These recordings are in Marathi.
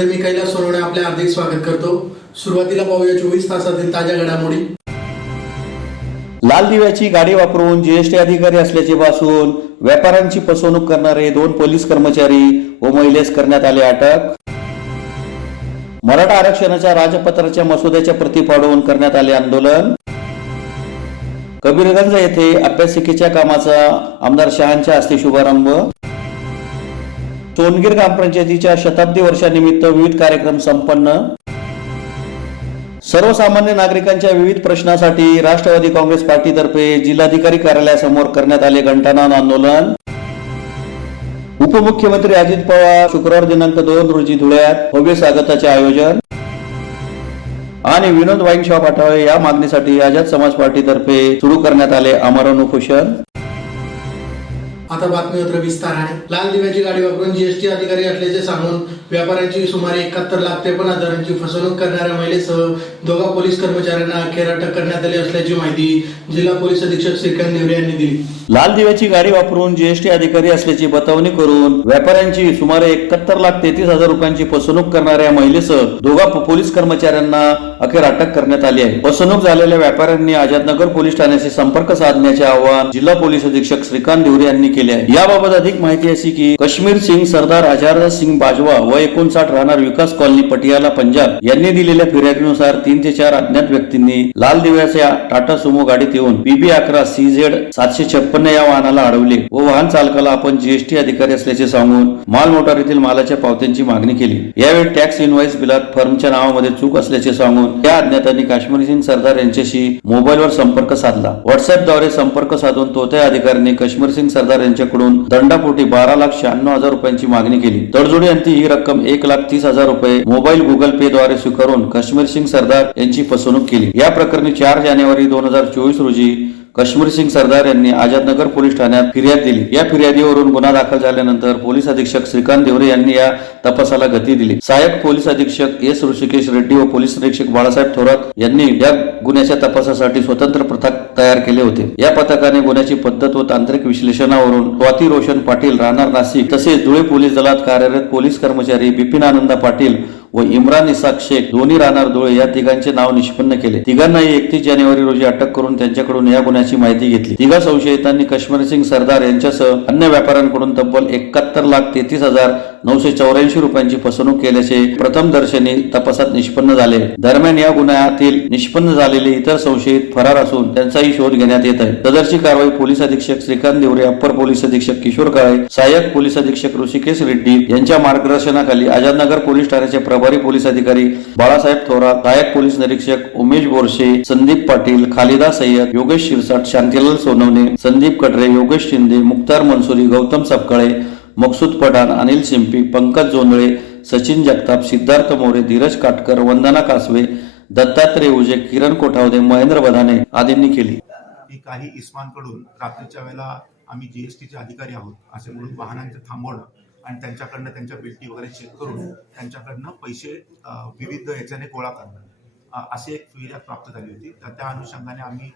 मध्ये मी कैलास सोनवणे आपले हार्दिक स्वागत करतो। सुरुवातीला पाहूया 24 तासातील ताज्या घडामोडी। लाल दिव्याची गाडी वापरून जीएसटी अधिकारी असल्याचे भासून व्यापाऱ्यांची फसवणूक करणारे 2 पोलीस कर्मचारी व महिलेस करण्यात आले अटक। मराठा आरक्षणाच्या राजपत्राच्या मसुद्याच्या प्रती फाडून करण्यात आले आंदोलन। कबीरगंज येथे अभ्यासिकेच्या कामाचा आमदार शहांच्या हस्ते शुभारंभ। सोनगीर ग्रामपंचायतीच्या शताब्दी वर्षानिमित्त विविध कार्यक्रम संपन्न। सर्वसामान्य नागरिकांच्या विविध प्रश्नासाठी राष्ट्रवादी काँग्रेस पार्टीतर्फे जिल्हाधिकारी कार्यालयासमोर करण्यात आले घंटानाद आंदोलन। उपमुख्यमंत्री अजित पवार शुक्रवार दिनांक 2 रोजी धुळ्यात भव्य स्वागताचे आयोजन। आणि विनोद वाईन शॉप हटवावे या मागणीसाठी आझाद समाज पार्टीतर्फे सुरू करण्यात आले आमरण उपोषण। आता बातमीपत्र विस्ताराने। लाल दिव्याची गाडी वापरून जीएसटी अधिकारी असल्याचे सांगून व्यापाऱ्यांची सुमारे 71,53,000ची फसवणूक करणाऱ्या महिलेसह 2 पोलीस कर्मचाऱ्यांना अखेर अटक करण्यात आली असल्याची माहिती जिल्हा पोलीस अधीक्षक श्रीकांत देवरे यांनी दिली। लाल दिव्याची गाडी वापरून जीएसटी अधिकारी असल्याची बतावणी करून व्यापाऱ्यांची सुमारे 71,33,000 रुपयांची फसवणूक करणाऱ्या महिलेसह 2 पोलीस कर्मचाऱ्यांना अखेर अटक करण्यात आली आहे। फसवणूक झालेल्या व्यापाऱ्यांनी आझादनगर पोलीस ठाण्याशी संपर्क साधण्याचे आवाहन जिल्हा पोलीस अधीक्षक श्रीकांत देवरे यांनी केले आहे। याबाबत अधिक माहिती अशी की कश्मीर सिंग सरदार हजारदार सिंग बाजवा व 59 राहणार विकास कॉलनी पटियाला पंजाब यांनी दिलेल्या फिर्यादीनुसार 3 ते 4 अज्ञात व्यक्तींनी लाल दिव्याच्या टाटा सुमो गाडीत येऊन PB11 CZ 756 या वाहनाला अडवले व वाहन चालकाला आपण जीएसटी अधिकारी असल्याचे सांगून माल मोटारीतील मालाच्या पावत्यांची मागणी केली। यावेळी टॅक्स इनव्हॉइस बिलात फर्मच्या नावामध्ये चूक असल्याचे सांगून त्या अज्ञातांनी काश्मीर सिंग सरदार यांच्याशी मोबाईलवर संपर्क साधला। व्हॉट्सअपद्वारे संपर्क साधून तो त्या अधिकाऱ्यांनी काश्मीर सिंग सरदार यांच्याकडून दंडापोटी 12,96,000 रुपयांची मागणी केली। तडजोडी अंती ही रक्कम 1,30,000 रुपये मोबाईल गुगल पे द्वारे स्वीकारून काश्मीर सिंग सरदार यांची फसवणूक केली। या प्रकरणी 4 जानेवारी 2024 रोजी काश्मीर सिंग सरदार यांनी आझादनगर पोलीस ठाण्यात फिर्याद दिली। या फिर्यादीवरून गुन्हा दाखल झाल्यानंतर पोलीस अधीक्षक श्रीकांत देवरे यांनी या तपासाला गती दिली। सहाय्यक पोलीस अधीक्षक एस ऋषिकेश रेड्डी व पोलीस निरीक्षक बाळासाहेब थोरात यांनी या गुन्ह्याच्या तपासासाठी स्वतंत्र पथक तयार केले होते। या पथकाने गुन्ह्याची पद्धत व तांत्रिक विश्लेषणावरून स्वाती रोशन पाटील राहणार नाशिक तसेच धुळे पोलीस दलात कार्यरत पोलीस कर्मचारी बिपिन आनंद पाटील व इम्रान इसाक शेख दोन्ही राहणार धुळे या तिघांचे नाव निष्पन्न केले। तिघांनाही 31 जानेवारी रोजी अटक करून त्यांच्याकडून या गुन्ह्याची माहिती घेतली। तिघा संशयितांनी काश्मीर सिंग सरदार यांच्यासह अन्य व्यापाऱ्यांकडून तब्बल 71,33,984 रुपयांची फसवणूक केल्याचे प्रथम दर्शनी तपासात निष्पन्न झाले। दरम्यान या गुन्ह्यातील निष्पन्न झालेले इतर संशयित फरार असून त्यांचाही शोध घेण्यात येत आहे। सदरची कारवाई पोलीस अधीक्षक श्रीकांत देवरे, अप्पर पोलीस अधीक्षक किशोर काळे, सहाय्यक पोलीस अधीक्षक ऋषिकेश रेड्डी यांच्या मार्गदर्शनाखाली आझादनगर पोलीस ठाण्याचे प्रभारी पोलीस अधिकारी बाळासाहेब थोरात, सहाय्यक पोलीस निरीक्षक उमेश बोरशे, संदीप पाटील, खालिदा सय्यद, योगेश शिरसाट, शांतीलाल सोनवणे, संदीप कटरे, योगेश शिंदे, मुक्तार मनसुरी, गौतम सपकाळे, मकसूद पठाण, अनिल शिंपी, पंकज जोंधळे, सचिन जगताप, सिद्धार्थ मोरे, धीरज काटकर, वंदना कासवे, दत्तात्रय उजे, किरण कोठावदे, महेंद्र बधाने आदींनी केली। काही इस्मानकडून रात्रीच्या वेळेला आम्ही जीएसटीचे अधिकारी आहोत असे म्हणून वाहनांचे थांबवणं आणि त्यांच्याकडनं त्यांच्या बिल्टी वगैरे चेक करून त्यांच्याकडनं पैसे विविध याच्याने गोळा करणं अशी एक फिर्याद प्राप्त झाली होती। तर त्या अनुषंगाने आम्ही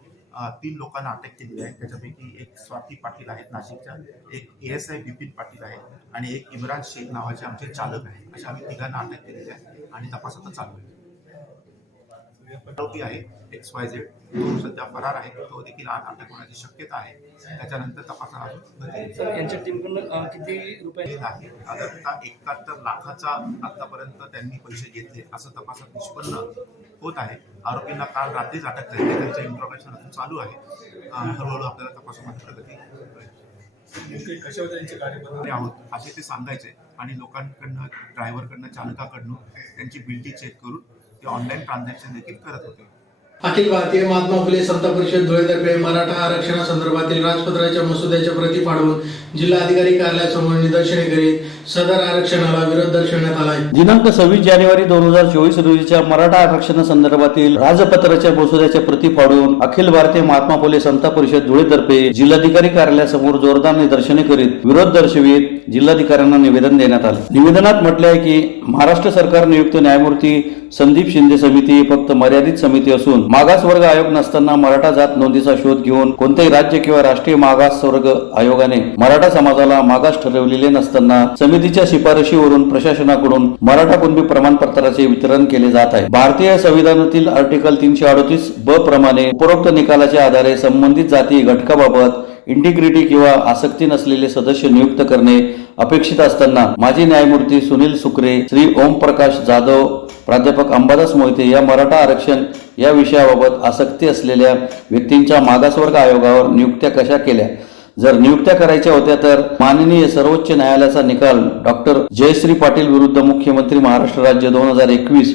3 लोकांना अटक केली आहे। त्याच्यापैकी एक स्वाती पाटील आहेत नाशिकच्या, एक ASI बिपिन पाटील आहे आणि एक इम्रान शेख नावाचे आमचे चालक आहे। अशा आम्ही 3घांना अटक केलेली आहे आणि तपास आता चालू आहे। आहे XYZ तो सध्या फरार आहे, तो देखील अटक होण्याची शक्यता आहे। त्याच्यानंतर तपासाला यांच्या टीमकडून किती रुपये आहे आता 71 लाखाचा आतापर्यंत त्यांनी पैसे घेतले असं तपासात निष्पन्न होत आहे। आरोपींना काल रात्रीच अटक झाली, त्यांचं इंट्रोगेशन अजून चालू आहे। हळूहळू आपल्याला तपासामध्ये प्रगती आहोत असे ते सांगायचे आणि लोकांकडनं ड्रायव्हरकडनं चालकाकडनं त्यांची बिल्टी चेक करून ते ऑनलाईन ट्रान्झॅक्शन देखील करत होते। अखिल भारतीय महात्मा फुले समता परिषद धुळेतर्फे मराठा आरक्षणासंदर्भातील राजपत्राच्या मसुद्याच्या प्रती फाडून जिल्हाधिकारी कार्यालयासमोर निदर्शने करीत सदर आरक्षणाला विरोध दर्शवण्यात आला आहे। दिनांक 26 जानेवारी 2024 रोजीच्या मराठा आरक्षणासंदर्भातील राजपत्राच्या मसुद्याच्या प्रती फाडून अखिल भारतीय महात्मा फुले समता परिषद धुळेतर्फे जिल्हाधिकारी कार्यालयासमोर जोरदार निदर्शने करीत विरोध दर्शवित जिल्हाधिकाऱ्यांना निवेदन देण्यात आले। निवेदनात म्हटले आहे की महाराष्ट्र सरकार नियुक्त न्यायमूर्ती संदीप शिंदे समिती फक्त मर्यादित समिती असून मागासवर्ग आयोग नसताना मराठा जात नोंदीचा शोध घेऊन कोणतेही राज्य किंवा राष्ट्रीय मागासवर्ग आयोगाने मराठा समाजाला मागास ठरवलेले नसताना समितीच्या शिफारशीवरून प्रशासनाकडून मराठा कुणबी प्रमाणपत्राचे वितरण केले जात आहे। भारतीय संविधानातील आर्टिकल 338 ब प्रमाणे उपरोक्त निकालाच्या आधारे संबंधित जाती घटकाबाबत इंटिग्रिटी किंवा आसक्ती नसलेले सदस्य नियुक्त करणे अपेक्षित असताना माजी न्यायमूर्ती सुनील सुकरे, श्री ओमप्रकाश जाधव, प्राध्यापक अंबादास मोहिते या मराठा आरक्षण या विषयाबाबत आसक्ती असलेल्या व्यक्तींच्या मागासवर्ग आयोगावर नियुक्त्या कशा केल्या? जर नियुक्त्या करायच्या होत्या तर माननीय सर्वोच्च न्यायालयाचा निकाल डॉक्टर जयश्री पाटील विरुद्ध मुख्यमंत्री महाराष्ट्र राज्य 2021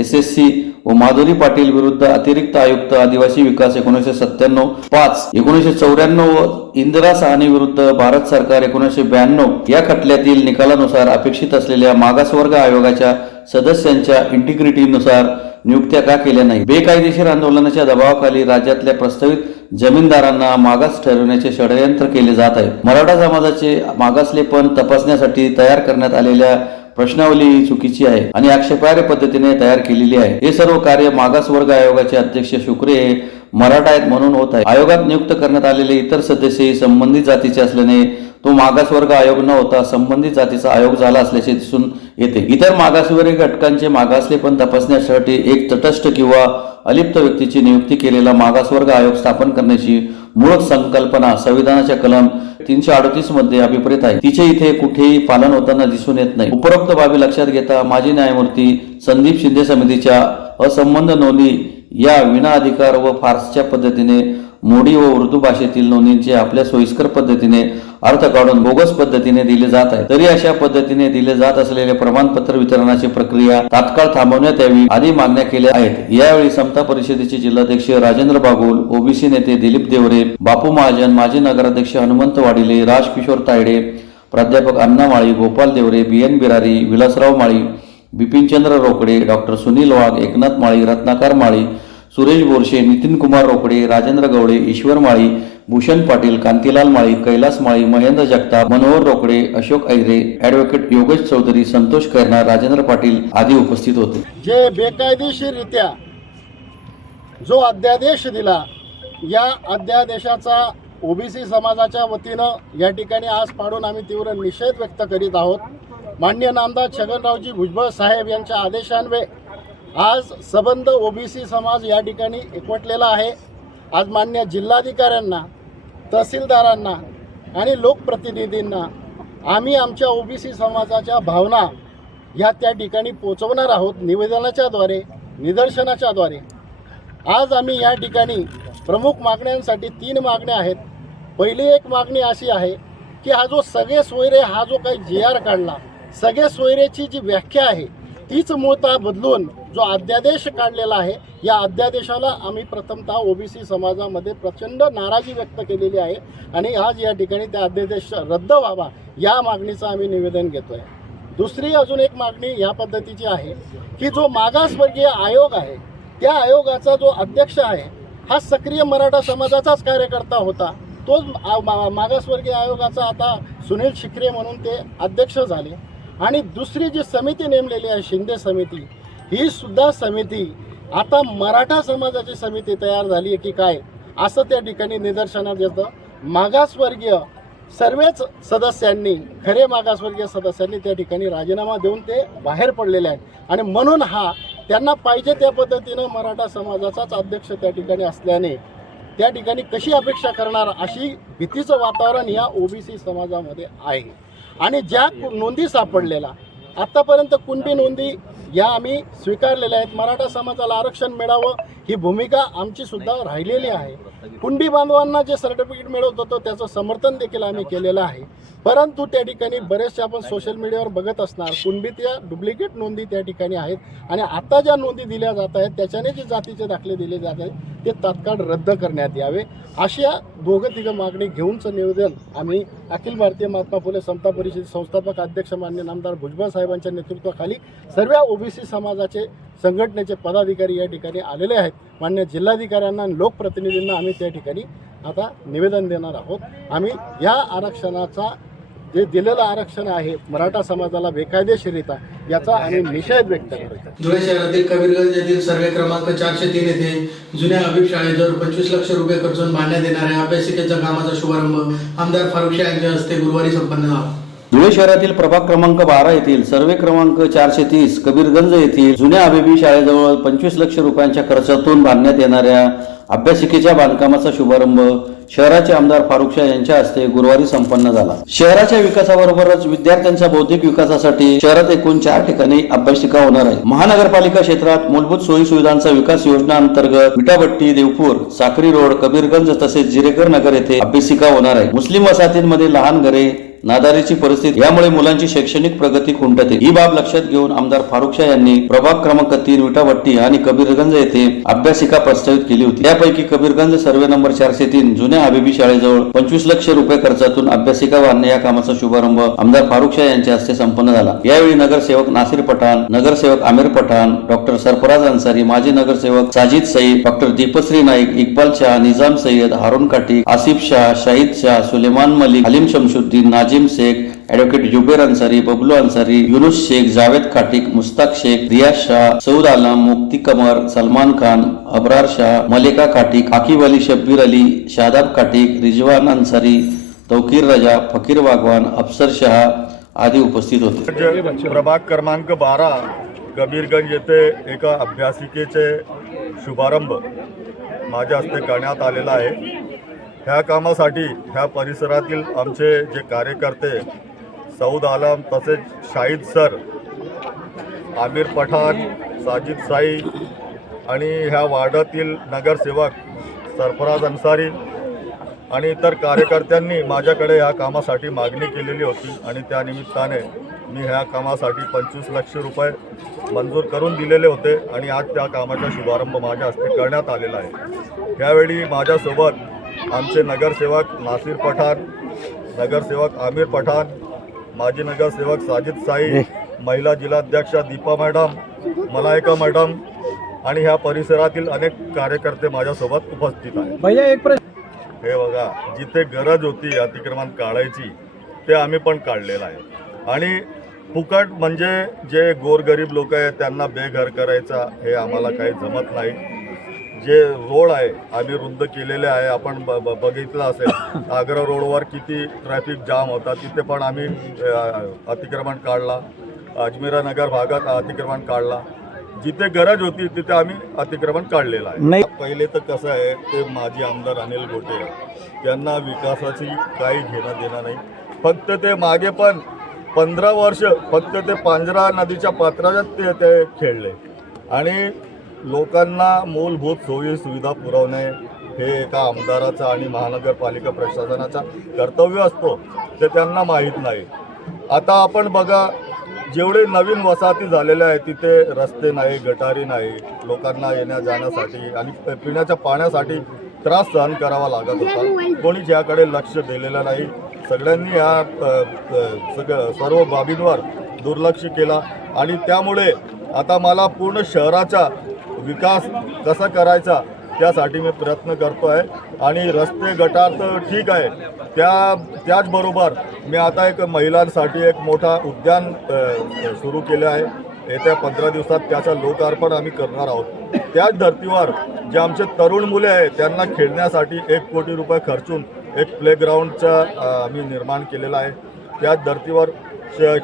SSC व माधुरी पाटील विरुद्ध अतिरिक्त आयुक्त आदिवासी विकास 1997, 5 1994 व इंदिरा साहनी विरुद्ध भारत सरकार 1992 या खटल्यातील निकालानुसार अपेक्षित असलेल्या मागासवर्ग आयोगाच्या सदस्यांच्या इंटिग्रिटीनुसार नियुक्त्या का केल्या नाही? बेकायदेशीर आंदोलनाच्या दबावाखाली राज्यातल्या प्रस्तावित जमीनदारांना मागास ठरवण्याचे षडयंत्र केले जात आहे। मराठा समाजाचे मागासलेपण तपासण्यासाठी तयार करण्यात आलेल्या प्रश्नावली ही चुकीची आहे आणि आक्षेपार्ह पद्धतीने तयार केलेली आहे। हे सर्व कार्य मागासवर्ग आयोगाचे अध्यक्ष शुक्रे हे मराठा आहेत म्हणून होत आहे। आयोगात नियुक्त करण्यात आलेले इतर सदस्यही संबंधित जातीचे असल्याने तो मागासवर्ग आयोग न होता संबंधित जातीचा आयोग झाला असल्याचे दिसून येते। इतर मागासवर्गीय घटकांचे मागासलेपण तपासण्यासाठी एक तटस्थ किंवा अलिप्त व्यक्तीची नियुक्ती केलेला मागासवर्ग आयोग स्थापन करण्याची मूळ संकल्पना संविधानाच्या कलम 338 मध्ये अभिप्रेत आहे। तिचे इथे कुठेही पालन होताना दिसून येत नाही। उपरोक्त बाबी लक्षात घेता माजी न्यायमूर्ती संदीप शिंदे समितीच्या असंबद्ध नोंदी या विना अधिकार व फारसच्या पद्धतीने मोडी व उर्दू भाषेतील नोंदींचे आपल्या सोयीस्कर पद्धतीने अर्थ काढून बोगस पद्धतीने दिले जात आहे। तरी अशा पद्धतीने दिले जात असलेले प्रमाणपत्र वितरणाची प्रक्रिया तात्काळ थांबवण्यात यावी आदी मागण्या केल्या आहेत। यावेळी समता परिषदेचे जिल्हाध्यक्ष राजेंद्र बागुल, ओबीसी नेते दिलीप देवरे, बापू महाजन, माजी नगराध्यक्ष हनुमंत वाडिले, राजकिशोर तायडे, प्राध्यापक अण्णा माळी, गोपाल देवरे, BN बिरारी, विलासराव माळी, बिपिनचंद्र रोकडे, डॉक्टर सुनील वाघ, एकनाथ माळी, रत्नाकर माळी, सुरेश बोरशे, नितीन कुमार रोकडे, राजेंद्र गवळे, ईश्वर माळी, भूषण पाटील, कांतीलाल माळी, कैलास माळी, महेंद्र जगताप, मनोहर रोकडे, अशोक ऐरे, ॲडव्होकेट योगेश चौधरी, संतोष खैरनार, राजेंद्र पाटील आदी उपस्थित होते। जे बेकायदेशीररित्या जो अध्यादेश दिला, या अध्यादेशाचा ओबीसी समाजाच्या वतीनं या ठिकाणी आज पाडून आम्ही तीव्र निषेध व्यक्त करीत आहोत। माननीय नामदार छगनरावजी भुजबळ साहेब यांच्या आदेशान्वये आज सबंध ओबीसी समाज या ठिकाणी एकवटलेला आहे। आज मान्य जिल्हाधिकाऱ्यांना, तहसीलदारांना आणि लोकप्रतिनिधींना आम्ही आमच्या ओबीसी समाजाच्या भावना ह्या त्या ठिकाणी पोचवणार आहोत निवेदनाच्या द्वारे, निदर्शनाच्या द्वारे। आज आम्ही या ठिकाणी प्रमुख मागण्यांसाठी 3 मागण्या आहेत। पहिली एक मागणी अशी आहे की हा जो सगळे सोयरे हा जो काही GR काढला, सगळे सोयरेची जी व्याख्या आहे तीच मूळतः बदलून जो अध्यादेश काढलेला आहे, या अध्यादेशाला आम्ही प्रथमतः ओबीसी समाजामध्ये प्रचंड नाराजी व्यक्त केलेली आहे आणि आज या ठिकाणी त्या अध्यादेश रद्द व्हावा या मागणीचं आम्ही निवेदन घेतोय। दुसरी अजून एक मागणी या पद्धतीची आहे की जो मागासवर्गीय आयोग आहे, त्या आयोगाचा जो अध्यक्ष आहे हा सक्रिय मराठा समाजाचाच कार्यकर्ता होता। तोच मागासवर्गीय आयोगाचा आता सुनील शिखरे म्हणून ते अध्यक्ष झाले। आणि दुसरी जी समिती नेमलेली आहे शिंदे समिती, ही सुद्धा समिती आता मराठा समाजाची समिती तयार झाली आहे की काय असं त्या ठिकाणी निदर्शनात येतं। मागासवर्गीय सर्वच सदस्यांनी, खरे मागासवर्गीय सदस्यांनी त्या ठिकाणी राजीनामा देऊन ते बाहेर पडलेले आहेत आणि म्हणून हा त्यांना पाहिजे त्या पद्धतीनं मराठा समाजाचाच अध्यक्ष त्या ठिकाणी असल्याने त्या ठिकाणी कशी अपेक्षा करणार अशी भीतीचं वातावरण या ओबीसी समाजामध्ये आहे। आणि ज्या नोंदी सापडलेला आत्तापर्यंत कुणबी नोंदी या आम्ही स्वीकारलेल्या आहेत। मराठा समाजाला आरक्षण मिळावं ही भूमिका आमची सुद्धा राहिलेली आहे। कुणबी बांधवांना जे सर्टिफिकेट मिळत होतं त्याचं समर्थन देखील आम्ही केलेलं आहे। परंतु त्या ठिकाणी बरेचसे आपण सोशल मीडियावर बघत असणार कुणबीच्या डुप्लिकेट नोंदी त्या ठिकाणी आहेत आणि आता ज्या नोंदी दिल्या जात आहेत त्याच्याने जे जातीचे दाखले दिले जात आहेत ते तात्काळ रद्द करण्यात यावे अशा 2-3 मागणी घेऊनचं निवेदन आम्ही अखिल भारतीय महात्मा फुले समता परिषद संस्थापक अध्यक्ष मान्य नामदार भुजबळ साहेबांच्या नेतृत्वाखाली सर्व ओबीसी समाजाचे संघटनेचे पदाधिकारी या ठिकाणी आलेले आहेत। मान्य जिल्हाधिकाऱ्यांना आणि लोकप्रतिनिधींना आम्ही त्या ठिकाणी आता निवेदन देणार आहोत। आम्ही या आरक्षणाचा जे दिलेलं आरक्षण आहे मराठा समाजाला बेकायदेशीरित्या याचा आम्ही निषेध व्यक्त करतो. धुळे शहरातील कबीरगंज येथील सर्वे क्रमांक 403 येथे जुन्या हबीब शाळेजवळ 25 लाख रुपये खर्चून बांधण्यात येणाऱ्या अभ्यासिकेच्या कामाचा शुभारंभ आमदार फारुख शाह यांच्या हस्ते गुरुवारी संपन्न झाला. धुळे शहरातील प्रभाग क्रमांक 12 येथील सर्वे क्रमांक 430 कबीरगंज येथील जुन्या हबीबी शाळेजवळ 25 लाख रुपयांच्या खर्चातून बांधण्यात येणाऱ्या अभ्यासिकेच्या बांधकामाचा शुभारंभ शहराचे आमदार फारुख शाह यांच्या हस्ते गुरुवारी संपन्न झाला. शहराच्या विकासाबरोबरच विद्यार्थ्यांच्या बौद्धिक विकासासाठी शहरात एकूण 4 ठिकाणी अभ्यासिका होणार आहे. महानगरपालिका क्षेत्रात मूलभूत सोयी सुविधांचा विकास योजना अंतर्गत विटाभट्टी, देवपूर, साक्री रोड, कबीरगंज तसेच जिरेकर नगर येथे अभ्यासिका होणार आहे. मुस्लिम वसाहतींमध्ये लहान घरे, नादारीची परिस्थिती यामुळे मुलांची शैक्षणिक प्रगती खुंटते. ही बाब लक्षात घेऊन आमदार फारुख शाह यांनी प्रभाग क्रमांक 3 विटाभट्टी आणि कबीरगंज येथे अभ्यासिका प्रस्तावित केली होती. त्यापैकी कबीरगंज सर्वे नंबर 403 जुन्या हबीबी शाळेजवळ 25 लाख रुपये खर्चातून अभ्यासिका बांधणे या कामाचा शुभारंभ आमदार फारुख शाह यांच्या हस्ते संपन्न झाला. यावेळी नगरसेवक नासिर पठाण, नगरसेवक आमिर पठाण, डॉक्टर सरफराज अन्सारी, माजी नगरसेवक साजिद सईद, डॉक्टर दीपश्री नाईक, इक्बाल शाह, निजाम सय्यद, हारून काटिक, आसिफ शाह, शाहिद शाह, सुलेमान मलिक, हलीम शमशुद्दीन, नाजिम शेख, ॲडव्होकेट जुबेर अन्सारी, बबलू अन्सारी, युनुस शेख, जावेद खाटिक, मुस्ताक शेख, रियाज शाह, सऊद आलम, मुफ्ती कमर, सलमान खान, अबरार शाह, मलिका खाटिक, आकिब अली, शब्बीर अली, शादाब खाटिक, रिजवान अन्सारी, तौकीर रजा, फकीर वागवान, अफसर शाह आदी उपस्थित होते. प्रभाग क्रमांक 12 कबीरगंज येथे एका अभ्यासिकेचे शुभारंभ माझ्या हस्ते करण्यात आलेला आहे. ह्या कामासाठी ह्या परिसरातील आमचे जे कार्यकर्ते सऊद आलम तसेच शाहिद सर, आमिर पठाण, साजिद साई आणि ह्या वार्डातील नगरसेवक सरफराज अन्सारी आणि इतर कार्यकर्त्यांनी माझ्याकडे ह्या कामासाठी मागणी केलेली होती आणि त्या निमित्ताने मी ह्या कामासाठी 25 लाख रुपये मंजूर करून दिलेले होते आणि आज त्या कामाचा शुभारंभ माझ्या हस्ते करण्यात आलेला आहे. यावेळी माझ्यासोबत आमचे नगरसेवक नासिर पठाण, नगरसेवक आमिर पठाण, माजी नगरसेवक साजिद साई, महिला जिल्हाध्यक्षा दीपा मॅडम, मलायका मॅडम आणि ह्या परिसरातील अनेक कार्यकर्ते माझ्यासोबत उपस्थित आहेत. हे बघा, जिथे गरज होती अतिक्रमण काढायची ते आम्ही पण काढलेलं आहे आणि फुकट म्हणजे जे गोरगरीब लोक आहेत त्यांना बेघर करायचा हे आम्हाला काही जमत नाही. जे रोड आहे आम्ही रुंद केलेले आहे. आपण बघितलं असेल आग्रा रोडवर किती ट्रॅफिक जाम होता, तिथे पण आम्ही अतिक्रमण काढला. अजमेरा नगर भागात अतिक्रमण काढला. जिथे गरज होती तिथे आम्ही अतिक्रमण काढलेलं आहे. पहिले तर कसं आहे, ते माजी आमदार अनिल गोटे त्यांना विकासाची काही घेणं देणं नाही. फक्त ते मागे पण 15 वर्ष फक्त ते पांजरा नदीच्या पात्रात ते खेळले आणि लोकांना मूलभूत सोयी सुविधा पुरवणे हे एका आमदाराचा आणि महानगरपालिका प्रशासनाचा कर्तव्य असतो, ते त्यांना माहीत नाही. आता आपण बघा, जेवढे नवीन वसाहती झालेल्या आहेत तिथे रस्ते नाही, गटारी नाही, लोकांना येण्या जाण्यासाठी आणि पिण्याच्या पाण्यासाठी त्रास सहन करावा लागत होता. कोणीच याकडे लक्ष दिलेलं नाही. सगळ्यांनी या सर्व बाबींवर दुर्लक्ष केला आणि त्यामुळे आता मला पूर्ण शहराचा विकास कसा करायचा त्यासाठी मी प्रयत्न करतो आहे आणि रस्ते गटार तर ठीक आहे, त्याचबरोबर मी आता एक महिलांसाठी एक मोठा उद्यान सुरू केले आहे. येत्या 15 दिवसात त्याचं लोकार्पण आम्ही करणार आहोत. त्याच धर्तीवर जे आमचे तरुण मुले आहेत त्यांना खेळण्यासाठी 1 कोटी रुपये खर्चून एक प्लेग्राऊंडचा आम्ही निर्माण केलेला आहे. त्याच धर्तीवर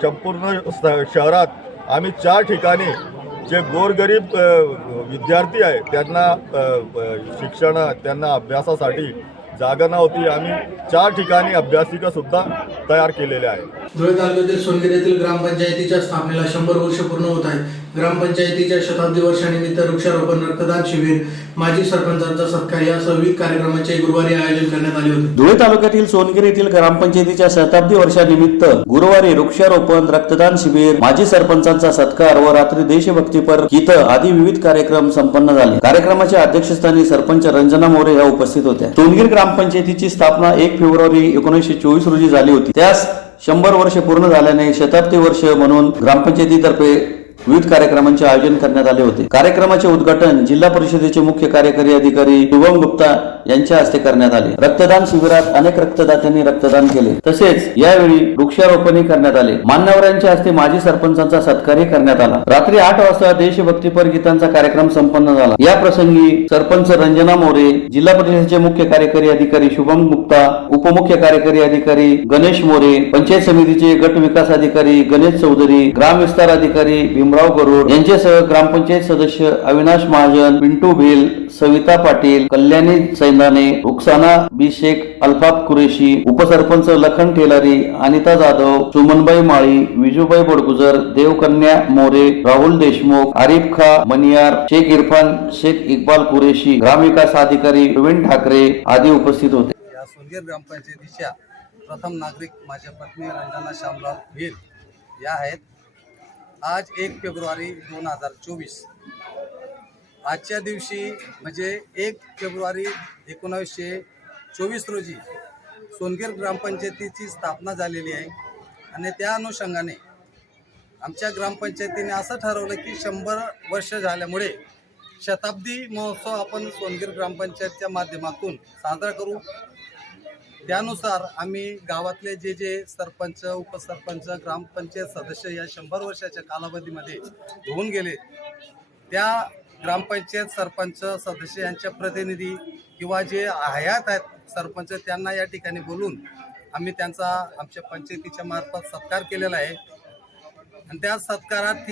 संपूर्ण शहरात आम्ही 4 ठिकाणी जे गोरगरीब विद्यार्थी आहे त्यांना शिक्षण, त्यांना अभ्यासासाठी जागा नव्हती, आम्ही 4 ठिकाणी अभ्यासिका सुद्धा तयार केलेल्या आहेत. धुळे तालुक्यातील सोनगिर येथील ग्रामपंचायतीच्या स्थापनेला 100 वर्ष पूर्ण होत आहेत. ग्रामपंचायतीच्या शताब्दी वर्षानिमित्त वृक्षारोपण, रक्तदान शिबिर, माजी सरपंचांचा सत्कार यासह विविध कार्यक्रमांचे गुरुवारी आयोजन करण्यात आले होते. धुळे तालुक्यातील सोनगिर येथील ग्रामपंचायतीच्या शताब्दी वर्षानिमित्त गुरुवारी वृक्षारोपण, रक्तदान शिबिर, माजी सरपंचांचा सत्कार व रात्री देशभक्तीपर गीत आदी विविध कार्यक्रम संपन्न झाले. कार्यक्रमाच्या अध्यक्षस्थानी सरपंच रंजना मोरे या उपस्थित होत्या. सोनगिर ग्रामपंचायतीची स्थापना 1 फेब्रुवारी 1924 रोजी झाली होती. त्यास 100 वर्ष पूर्ण झाल्याने शताब्दी वर्ष म्हणून ग्रामपंचायतीतर्फे विविध कार्यक्रमांचे आयोजन करण्यात आले होते। कार्यक्रमाचे उद्घाटन जिल्हा परिषदेचे मुख्य कार्यकारी अधिकारी शुभम गुप्ता यांच्या हस्ते करण्यात आले। रक्तदान शिबिरात अनेक रक्तदात्यांनी रक्तदान केले। तसेच यावेळी वृक्षारोपणही करण्यात आले। मान्यवरांच्या हस्ते माजी सरपंचांचा सत्कारही करण्यात आला। रात्री 8 वाजता देशभक्तीपर गीतांचा कार्यक्रम संपन्न झाला। या प्रसंगी सरपंच रंजना मोरे, जिल्हा परिषदेचे मुख्य कार्यकारी अधिकारी शुभम गुप्ता, उपमुख्य कार्यकारी अधिकारी गणेश मोरे, पंचायत समितीचे गट विकास अधिकारी गणेश चौधरी, ग्राम विस्तार अधिकारी भीमराव गरुड यांच्यासह ग्रामपंचायत सदस्य अविनाश महाजन, पिंटू भिल, सविता पाटील, कल्याणी सैंदाने, रुक्साना बी शेख, अल्फाब कुरेशी, उपसरपंच लखन ठेलारी, अनिता जाधव, सुमनबाई माळी, विजूबाई बडगुजर, देवकन्या मोरे, राहुल देशमुख, आरिफ खा मनियार, शेख इरफान, शेख इक्बाल कुरेशी, ग्रामविकास अधिकारी प्रवीण ठाकरे आदी उपस्थित होते। या सोनगीर ग्रामपंचायतीच्या प्रथम नागरिक माझ्या पत्नी रंजना श्यामलाल भिल या आहेत। आज 1 फेब्रुवारी 2024 आजच्या दिवशी म्हणजे 1 फेब्रुवारी 1924 रोजी सोनगीर ग्रामपंचायतीची स्थापना झालेली आहे आणि त्या अनुषंगाने आमच्या ग्रामपंचायतीने असं ठरवलं की 100 वर्ष झाल्यामुळे शताब्दी महोत्सव आपण सोनगीर ग्रामपंचायतच्या माध्यमातून साजरा करू। त्यानुसार आम्ही गावातले जे सरपंच, उपसरपंच, ग्रामपंचायत सदस्य या 100 वर्षाच्या कालावधीमध्ये होऊन गेले त्या ग्रामपंचायत सरपंच सदस्य यांच्या प्रतिनिधी किंवा जे हयात आहेत सरपंच त्यांना या ठिकाणी बोलून आम्ही त्यांचा आमच्या पंचायतीच्या मार्फत सत्कार केलेला आहे। आणि त्या सत्कारात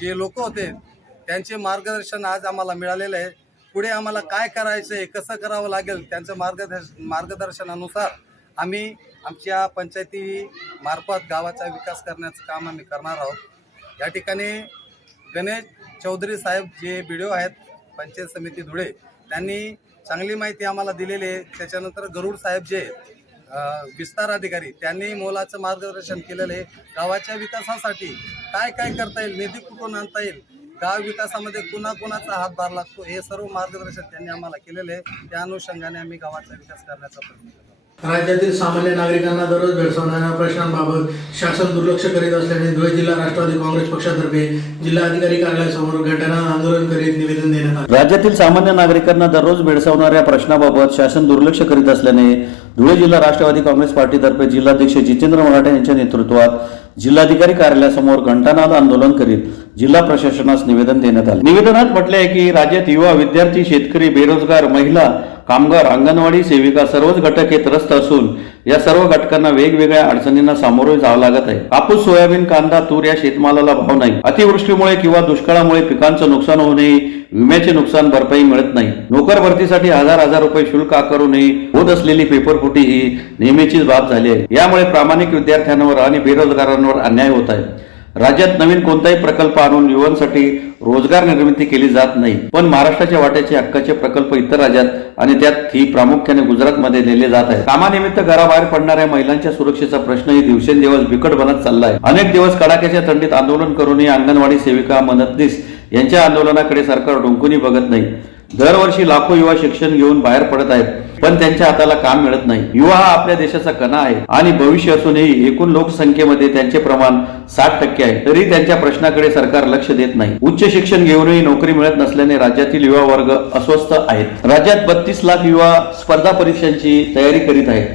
जे लोक होते त्यांचे मार्गदर्शन आज आम्हाला मिळालेलं आहे। पुढे आम्हाला काय करायचं आहे, कसं करावं लागेल त्यांचं मार्गदर्शनानुसार आम्ही आमच्या पंचायती मार्फत गावाचा विकास करण्याचं काम आम्ही करणार आहोत। या ठिकाणी गणेश चौधरी साहेब जे BDO आहेत पंचायत समिती धुळे त्यांनी चांगली माहिती आम्हाला दिलेली आहे। त्याच्यानंतर गरुड साहेब जे विस्तार अधिकारी त्यांनी मोलाचं मार्गदर्शन केलेलं आहे। गावाच्या विकासासाठी काय काय करता येईल, निधी कुठून आणता येईल, गाव विकासामध्ये कुणाकुणाचा हातभार लागतो हे सर्व मार्गदर्शन त्यांनी आम्हाला केलेले आहे। त्या अनुषंगाने आम्ही गावाचा विकास करण्याचा प्रयत्न करतो। राज्यातील सामान्य नागरिकांना दररोज भेडसावणाऱ्या प्रश्नांबाबत शासन दुर्लक्ष करीत असल्याने धुळे जिल्हा राष्ट्रवादी काँग्रेस पक्षातर्फे जिल्हाधिकारी कार्यालयासमोर घंटानाद आंदोलन करीत निवेदन देण्यात आले। राज्यातील सामान्य नागरिकांना दररोज भेडसावणाऱ्या प्रश्नाबाबत शासन दुर्लक्ष करीत असल्याने धुळे जिल्हा राष्ट्रवादी काँग्रेस पार्टीतर्फे जिल्हाध्यक्ष जितेंद्र मराठे यांच्या नेतृत्वात जिल्हाधिकारी कार्यालयासमोर घंटानाद आंदोलन करीत जिल्हा प्रशासनास निवेदन देण्यात आले। निवेदनात म्हटले आहे की राज्यात युवा, विद्यार्थी, शेतकरी, बेरोजगार, महिला, कामगार, अंगणवाडी सेविका सर्वच घटक हे त्रस्त असून या सर्व घटकांना वेगवेगळ्या अडचणींना सामोरे जावं लागत आहे। कापूस, सोयाबीन, कांदा, तूर या शेतमालाला भाव नाही। अतिवृष्टीमुळे किंवा दुष्काळामुळे पिकांचं नुकसान होऊनही विम्याचे नुकसान भरपाई मिळत नाही। नोकर भरतीसाठी हजार रुपये शुल्क आकारूनही होत असलेली पेपरफुटी ही नेहमीचीच बाब झाली आहे। यामुळे प्रामाणिक विद्यार्थ्यांवर आणि बेरोजगारांवर अन्याय होत आहे। राज्यात नवीन कोणताही प्रकल्प आणून युवांसाठी रोजगार निर्मिती केली जात नाही, पण महाराष्ट्राच्या वाट्याचे हक्काचे प्रकल्प इतर राज्यात आणि त्यात ही प्रामुख्याने गुजरातमध्ये दिले जात आहेत। कामानिमित्त घराबाहेर पडणाऱ्या महिलांच्या सुरक्षेचा प्रश्नही दिवसेंदिवस बिकट बनत चालला आहे। अनेक दिवस कडाक्याच्या थंडीत आंदोलन करूनही अंगणवाडी सेविका, मदतनीस यांच्या आंदोलनाकडे सरकार डोंकुनी बघत नाही। दरवर्षी लाखो युवा शिक्षण घेऊन बाहेर पडत आहेत, पण त्यांच्या हाताला काम मिळत नाही। युवा हा आपल्या देशाचा कणा आहे आणि भविष्य असूनही एकूण लोकसंख्येमध्ये त्यांचे प्रमाण 60% आहे, तरी त्यांच्या प्रश्नाकडे सरकार लक्ष देत नाही। उच्च शिक्षण घेऊनही नोकरी मिळत नसल्याने राज्यातील युवा वर्ग अस्वस्थ आहेत। राज्यात 32 लाख युवा स्पर्धा परीक्षांची तयारी करीत आहेत।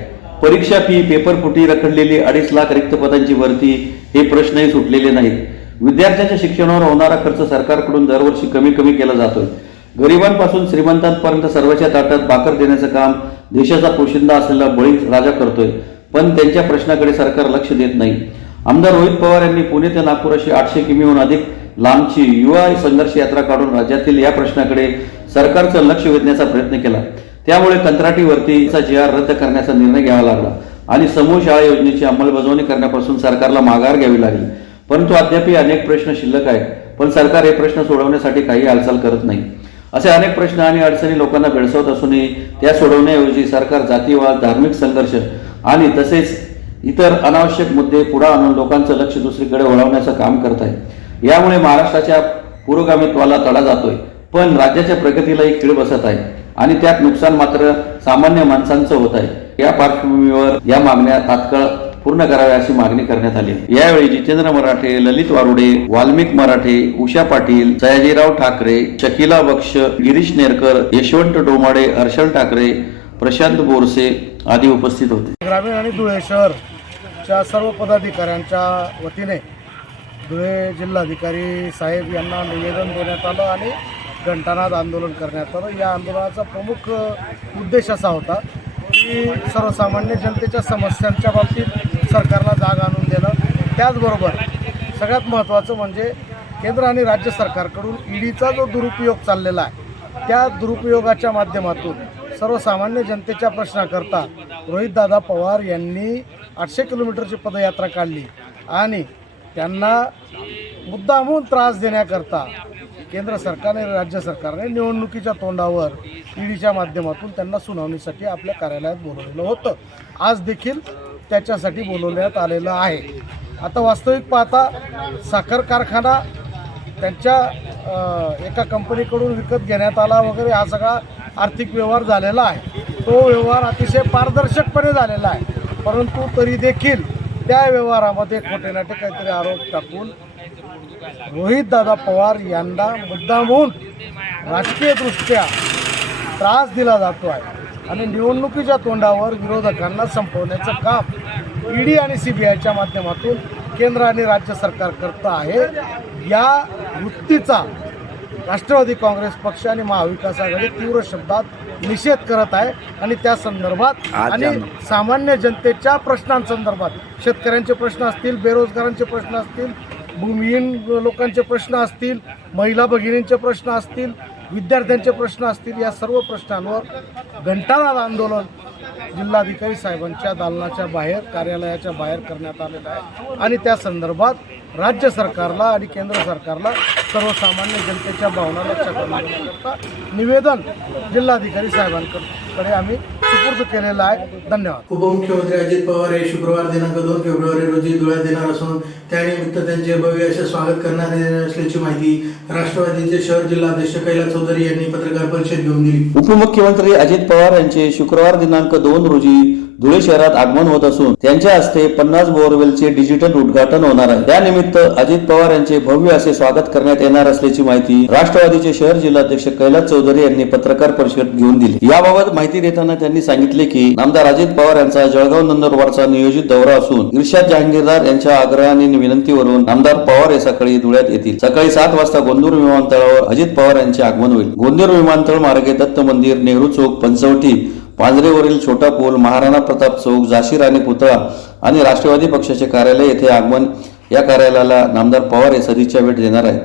परीक्षा फी, पेपरफुटी, रखडलेली 2.5 लाख रिक्त पदांची भरती हे प्रश्नही सुटलेले नाहीत। विद्यार्थ्यांच्या शिक्षणावर होणारा खर्च सरकारकडून दरवर्षी कमी केला जातोय। गरिबांपासून श्रीमंतांपर्यंत सर्वांच्या ताटात भाकर देण्याचं काम देशाचा पोशिंदा असलेला बळीच राजा करतोय, पण त्यांच्या प्रश्नाकडे सरकार लक्ष देत नाही। आमदार रोहित पवार यांनी पुणे ते नागपूर अशी 800 किमीहून अधिक लांबची युवा संघर्ष यात्रा काढून राज्यातील या प्रश्नाकडे सरकारचं लक्ष वेधण्याचा प्रयत्न केला। त्यामुळे कंत्राटी भरतीचा GR रद्द करण्याचा निर्णय घ्यावा लागला आणि समूह शाळा योजनेची अंमलबजावणी करण्यापासून सरकारला माघार घ्यावी लागली। परंतु अद्यापही अनेक प्रश्न शिल्लक आहेत, पण सरकार हे प्रश्न सोडवण्यासाठी काही हालचाल करत नाही। असे अनेक प्रश्न आणि अडचणी लोकांना भेडसावत असूनही त्या सोडवण्याऐवजी सरकार जातीवाद, धार्मिक संघर्ष आणि तसेच इतर अनावश्यक मुद्दे पुढे आणून लोकांचं लक्ष दुसरीकडे वळवण्याचं काम करत आहे। यामुळे महाराष्ट्राच्या पुरोगामित्वाला तडा जातोय, पण राज्याच्या प्रगतीलाही खीळ बसत आहे आणि त्यात नुकसान मात्र सामान्य माणसांचं होत आहे। या पार्श्वभूमीवर या मागण्या तात्काळ पूर्ण कराव्या अशी मागणी करण्यात आली. यावेळी जितेंद्र मराठे, ललित वारुडे, वाल्मिक मराठे, उषा पाटील, सयाजीराव ठाकरे, शकिला बक्ष, गिरीश नेरकर, यशवंत डोमाडे, हर्षल ठाकरे, प्रशांत बोरसे आदी उपस्थित होते. ग्रामीण आणि धुळे शहरच्या सर्व पदाधिकाऱ्यांच्या वतीने धुळे जिल्हाधिकारी साहेब यांना निवेदन देण्यात आलं आणि घंटानाद आंदोलन करण्यात आलं. या आंदोलनाचा प्रमुख उद्देश असा होता की सर्वसामान्य जनतेच्या समस्यांच्या बाबतीत सरकारला जाग आणून देणं, त्याचबरोबर सगळ्यात महत्त्वाचं म्हणजे केंद्र आणि राज्य सरकारकडून ईडीचा जो दुरुपयोग चाललेला आहे त्या दुरुपयोगाच्या माध्यमातून सर्वसामान्य जनतेच्या प्रश्नाकरता रोहितदादा पवार यांनी 800 किलोमीटरची पदयात्रा काढली आणि त्यांना मुद्दामून त्रास देण्याकरता केंद्र सरकारने आणि राज्य सरकारने निवडणुकीच्या तोंडावर ईडीच्या माध्यमातून त्यांना सुनावणीसाठी आपल्या कार्यालयात बोलवलेलं होतं. आज देखील त्याच्यासाठी बोलवण्यात आलेलं आहे. आता वास्तविक पाहता साखर कारखाना त्यांच्या एका कंपनीकडून विकत घेण्यात आला वगैरे हा सगळा आर्थिक व्यवहार झालेला आहे. तो व्यवहार अतिशय पारदर्शकपणे झालेला आहे, परंतु तरी देखील त्या व्यवहारामध्ये खोटेनाटे काहीतरी आरोप टाकून रोहितदादा पवार यांना मुद्दामून राजकीयदृष्ट्या त्रास दिला जातो आहे आणि निवडणुकीच्या तोंडावर विरोधकांना संपवण्याचं काम ईडी आणि सीबीआयच्या माध्यमातून केंद्र आणि राज्य सरकार करत आहे. या वृत्तीचा राष्ट्रवादी काँग्रेस पक्ष आणि महाविकास आघाडी तीव्र शब्दात निषेध करत आहे आणि त्या संदर्भात आणि सामान्य जनतेच्या प्रश्नांसंदर्भात शेतकऱ्यांचे प्रश्न असतील, बेरोजगारांचे प्रश्न असतील, भूमिहीन लोकांचे प्रश्न असतील, महिला भगिनींचे प्रश्न असतील, विद्यार्थ्यांचे प्रश्न असतील, या सर्व प्रश्नांवर घंटानाद आंदोलन जिल्हाधिकारी साहेबांच्या दालनाच्या बाहेर, कार्यालयाच्या बाहेर करण्यात आलेलं आहे आणि त्या संदर्भात राज्य सरकारला आणि केंद्र सरकारला सर्वसामान्य जनतेच्या भावना लक्षात आणण्याकरता निवेदन जिल्हाधिकारी साहेबांकडे आम्ही सुपूर्द केलेलं आहे. धन्यवाद. उपमुख्यमंत्री अजित पवार हे शुक्रवार दिनांक 2 फेब्रुवारी रोजी धुळ्यात येणार असून त्यानिमित्त त्यांचे भव्य असे स्वागत करण्यात येणार असल्याची माहिती राष्ट्रवादीचे शहर जिल्हाध्यक्ष कैलास चौधरी यांनी पत्रकार परिषद घेऊन दिली. उपमुख्यमंत्री अजित पवार यांचे शुक्रवार दिनांक 2 रोजी धुळे शहरात आगमन होत असून त्यांच्या हस्ते 50 बोअरवेलचे डिजिटल उद्घाटन होणार आहे. त्यानिमित्त अजित पवार यांचे भव्य असे स्वागत करण्यात येणार असल्याची माहिती राष्ट्रवादीचे शहर जिल्हाध्यक्ष कैलास चौधरी यांनी पत्रकार परिषद घेऊन दिली. याबाबत माहिती देताना त्यांनी सांगितले की नामदार अजित पवार यांचा जळगाव नंदुरबारचा नियोजित दौरा असून इर्शाद जहांगीरदार यांच्या आग्रह आणि विनंतीवरून नामदार पवार हे सकाळी धुळ्यात येतील. सकाळी 7 वाजता गोंदूर विमानतळावर अजित पवार यांचे आगमन होईल. गोंदूर विमानतळ मार्गे दत्त मंदिर, नेहरू चौक, पंचवटी, पांजरेवरील छोटा पूल, महाराणा प्रताप चौक, झाशी राणी पुतळा आणि राष्ट्रवादी पक्षाचे कार्यालय येथे आगमन. या कार्यालयाला नामदार पवार हे सदिच्छा भेट देणार आहे.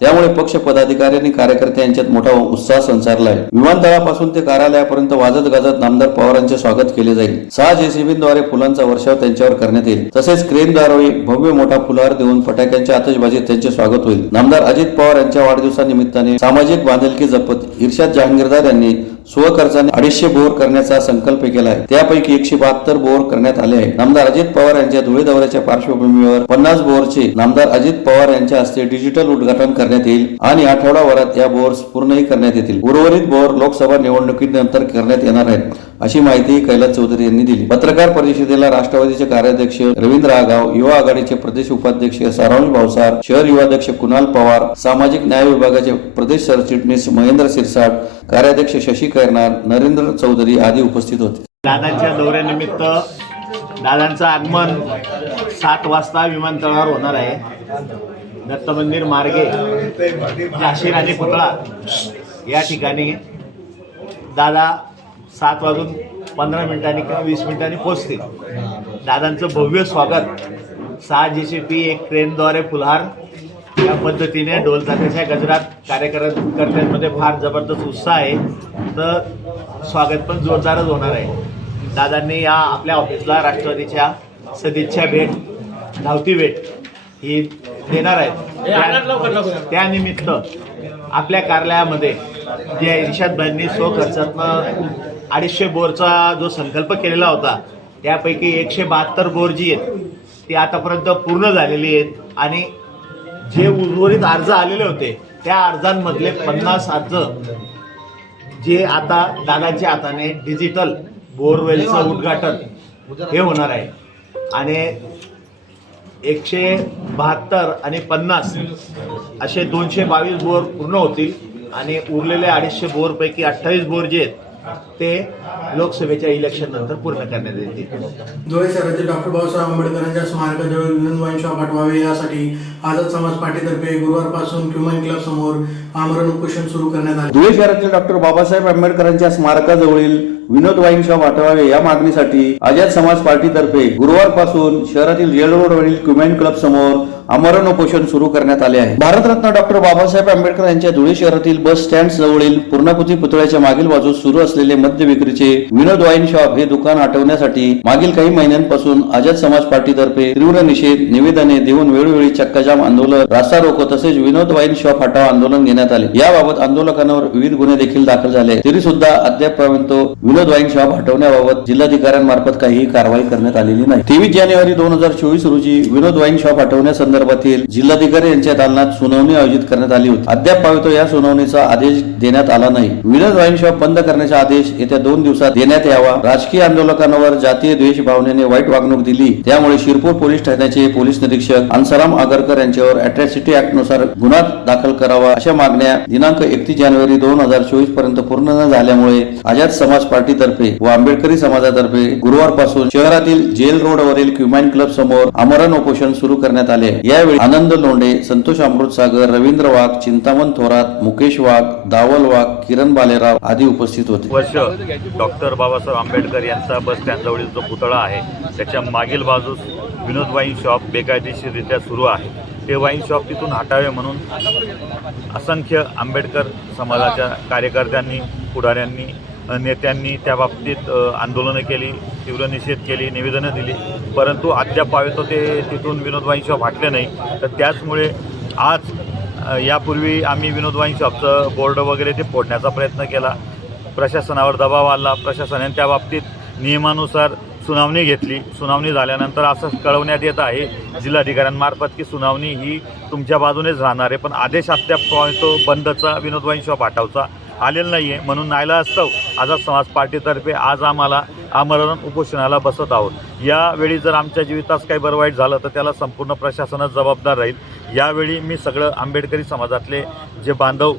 त्यामुळे पक्ष पदाधिकारी आणि कार्यकर्ते यांच्यात मोठा उत्साह संचारला आहे. विमानतळापासून ते कार्यालयापर्यंत वाजत गाजत नामदार पवारांचे स्वागत केले जाईल. 6 जेसीबीद्वारे फुलांचा वर्षाव त्यांच्यावर करण्यात येईल. तसेच क्रेनद्वारे भव्य मोठा फुलहार देऊन फटाक्यांच्या आतषबाजीत त्यांचे स्वागत होईल. नामदार अजित पवार यांच्या वाढदिवसानिमित्ताने सामाजिक बांधिलकी जपत इर्शाद जहांगीरदार यांनी स्वखर्चाने 250 बोर करण्याचा संकल्प केला आहे. त्यापैकी 172 बोर करण्यात आले आहे. नामदार अजित पवार यांच्या धुळे दौऱ्याच्या पार्श्वभूमीवर 50 बोरचे नामदार अजित पवार यांच्या हस्ते डिजिटल उद्घाटन करण्यात येईल आणि आठवडाभरात या बोर्स पूर्णही करण्यात येतील. उर्वरित बोर लोकसभा निवडणुकीनंतर करण्यात येणार आहेत अशी माहिती कैलास चौधरी यांनी दिली. पत्रकार परिषदेला राष्ट्रवादीचे कार्याध्यक्ष रवींद्र आगाव, युवा आघाडीचे प्रदेश उपाध्यक्ष सारांश भावसार, शहर युवाध्यक्ष कुणाल पवार, सामाजिक न्याय विभागाचे प्रदेश सरचिटणीस महेंद्र सिरसाट, कार्याध्यक्ष शशी कैरनार, नरेंद्र चौधरी आदी उपस्थित होते. दादांच्या दौऱ्यानिमित्त दादांचं आगमन 7 वाजता विमानतळावर होणार आहे. दत्त मंदिर मार्गे झाशी राणी पुतळा या ठिकाणी दादा 7 वाजून 15 मिनिटांनी किंवा 20 मिनिटांनी पोहोचतील. दादांचं भव्य स्वागत 6 जेसीबी, एक ट्रेनद्वारे फुलहार या पद्धतीने ढोल ताशाच्या गजरात कार्यकर्त्यांमध्ये फार जबरदस्त उत्साह आहे. तर स्वागत पण जोरदारच होणार आहे. दादांनी या आपल्या ऑफिसला राष्ट्रवादीच्या सदिच्छा भेट, धावती भेट ही देणार आहेत. त्यानिमित्त आपल्या कार्यालयामध्ये जे इर्शाद भाईंनी स्वखर्चातनं 250 बोरचा जो संकल्प केलेला होता त्यापैकी 172 बोर जी आहेत ती आतापर्यंत पूर्ण झालेली आहेत आणि जे उर्वरित अर्ज आलेले होते त्या अर्जांमधले 50 अर्ज जे आता दादांच्या हाताने डिजिटल बोरवेलचं उद्घाटन हे होणार आहे. आणि 172 आणि 50 असे 222 बोर पूर्ण होतील आणि उरलेले 250 बोरपैकी 28 बोर जे आहेत ते लोकसभेच्या इलेक्शन नंतर पूर्ण करण्यात येतील. धुळे शहरातील डॉक्टर बाबासाहेब आंबेडकरांच्या स्मारकाजवळ विनोद वाईन शॉप हटवावे यासाठी आझाद समाज पार्टीतर्फे गुरुवारपासून क्युमन क्लब समोर आमरण उपोषण सुरू करण्यात आले. धुळे शहरातील डॉक्टर बाबासाहेब आंबेडकरांच्या स्मारकाजवळील विनोद वाईन शॉप हटवावे या मागणीसाठी आझाद समाज पार्टीतर्फे गुरुवारपासून शहरातील जेल रोडवरील क्युमेन क्लब समोर आमरण उपोषण सुरू करण्यात आले आहे. भारतरत्न डॉक्टर बाबासाहेब आंबेडकर यांच्या धुळे शहरातील बस स्टँड जवळील पूर्णाकृती पुतळ्याच्या मागील बाजूस सुरू असलेले मद्य विक्रीचे विनोद वाईन शॉप हे दुकान हटवण्यासाठी मागील काही महिन्यांपासून आझाद समाज पार्टीतर्फे तीव्र निषेध निवेदने देऊन वेळोवेळी चक्काजाम आंदोलन, रास्ता रोको तसेच विनोद वाईन शॉप हटाव आंदोलन घेण्यात आले. याबाबत आंदोलकांवर विविध गुन्हे देखील दाखल झाले तरी सुद्धा अद्यापपर्यंत विनोद वाईन शॉप हटवण्याबाबत जिल्हाधिकाऱ्यांमार्फत काहीही कारवाई करण्यात आलेली नाही. 23 जानेवारी 2024 रोजी विनोद वाईन शॉप हटवण्यासंदर्भातील जिल्हाधिकारी यांच्या दालनात सुनावणी आयोजित करण्यात आली होती. अद्याप या सुनावणीचा आदेश देण्यात आला नाही. विनोद वाईन शॉप बंद करण्याचा आदेश येत्या 2 दिवसात देण्यात यावा. राजकीय आंदोलकांवर जातीय द्वेष भावनेने वाईट वागणूक दिली त्यामुळे शिरपूर पोलीस ठाण्याचे पोलीस निरीक्षक अन्सराम आगरकर यांच्यावर अॅट्रॉसिटी ऍक्ट नुसार गुन्हा दाखल करावा अशा मागण्या दिनांक 31 जानेवारी 2024 पर्यंत पूर्ण न झाल्यामुळे आझाद समाज पार्टीतर्फे व आंबेडकरी समाजातर्फे गुरुवारपासून शहरातील जेल रोडवरील क्युमॅन क्लब समोर आमरण उपोषण सुरू करण्यात आले. यावेळी आनंद लोंढे, संतोष अमृतसागर, रवींद्र वाघ, चिंतामण थोरात, मुकेश वाघ, दावल वाघ, किरण बालेराव आदी उपस्थित होते. वर्ष डॉक्टर बाबासाहेब आंबेडकर यांचा बस स्टँड जवळील जो पुतळा आहे त्याच्या मागील बाजूस विनोद वाईन शॉप बेकायदेशीररित्या सुरू आहे. ते वाईन शॉप तिथून हटावे म्हणून असंख्य आंबेडकर समाजाच्या कार्यकर्त्यांनी, पुढाऱ्यांनी, नेत्यांनी त्या बाबतीत आंदोलनं केली, तीव्र निषेध केली, निवेदनं दिली, परंतु अद्याप ते तिथून विनोद वाईन शॉप हटले नाही. तर त्याचमुळे आज यापूर्वी आम्ही विनोद वाईन शॉपचं बोर्ड वगैरे ते फोडण्याचा प्रयत्न केला. प्रशासनावर दबाव आला. प्रशासनाने त्या बाबतीत नियमानुसार सुनावणी घेतली. सुनावणी झाल्यानंतर असं कळवण्यात येत आहे जिल्हाधिकाऱ्यांमार्फत की सुनावणी ही तुमच्या बाजूनेच राहणार आहे, पण आदेश अद्याप तो बंदचा विनोद वाईन शॉप हटवचा आलेला नाही आहे. म्हणून नाईलाजास्तव आझाद समाज पार्टीतर्फे आज आम्हाला आमरण उपोषणाला बसत आहोत. यावेळी जर आमच्या जीवितास काही बरं वाईट झालं तर त्याला संपूर्ण प्रशासनच जबाबदार राहील. यावेळी मी सगळं आंबेडकरी समाजातले जे बांधव,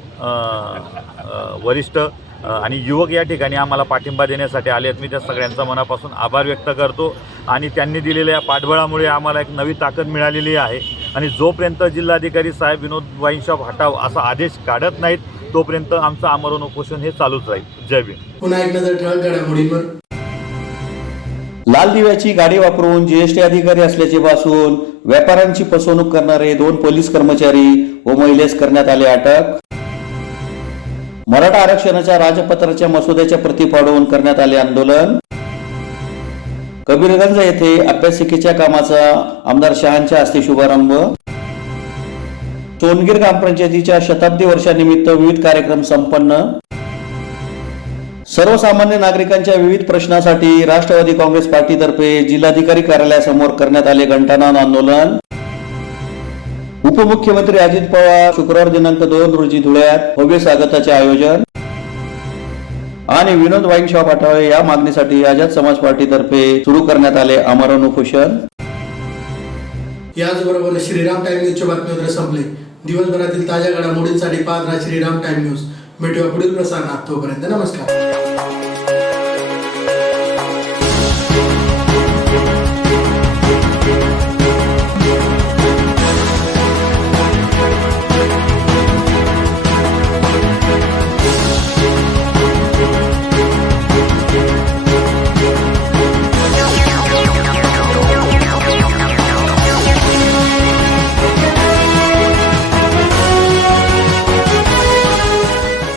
वरिष्ठ आणि युवक या ठिकाणी आम्हाला पाठिंबा देण्यासाठी आले आहेत, मी त्या सगळ्यांचा मनापासून आभार व्यक्त करतो. आणि त्यांनी दिलेल्या पाठबळामुळे आम्हाला एक नवी ताकद मिळालेली आहे. आणि जोपर्यंत जिल्हाधिकारी साहेब विनोद वाईन शॉप हटाव असा आदेश काढत नाहीत तोपर्यंत आमचं आमरण उपोषण हे चालूच राहील. जय भीम. पुन्हा एक नजर ठळक घडामोडींवर. लाल दिव्याची गाडी वापरून जीएसटी अधिकारी असल्याचे भासून व्यापाऱ्यांची फसवणूक करणारे 2 पोलीस कर्मचारी व महिलेस करण्यात आले अटक. मराठा आरक्षणाच्या राजपत्राच्या मसुद्याच्या प्रती फाडून करण्यात आले आंदोलन. कबीरगंज येथे अभ्यासिकेच्या कामाचा आमदार शहांच्या हस्ते शुभारंभ. सोनगीर ग्रामपंचायतीच्या शताब्दी वर्षानिमित्त विविध कार्यक्रम संपन्न. सर्वसामान्य नागरिकांच्या विविध प्रश्नासाठी राष्ट्रवादी काँग्रेस पार्टीतर्फे जिल्हाधिकारी कार्यालयासमोर करण्यात आले घंटानाद आंदोलन. उपमुख्यमंत्री अजित पवार शुक्रवार दिनांक 2 रोजी धुळ्यात भव्य स्वागताचे आयोजन. आणि विनोद वाईन शॉप हटावे या मागणीसाठी आझाद समाज पार्टीतर्फे सुरू करण्यात आले आमरण उपोषण. याचबरोबर श्रीराम टाइम न्यूजच्या बातमीपत्र संपले. दिवसभरातील ताज्या घडामोडींसाठी पाहत राहा श्रीराम टाइम न्यूज. भेटूया पुढील प्रसारणात. तोपर्यंत नमस्कार.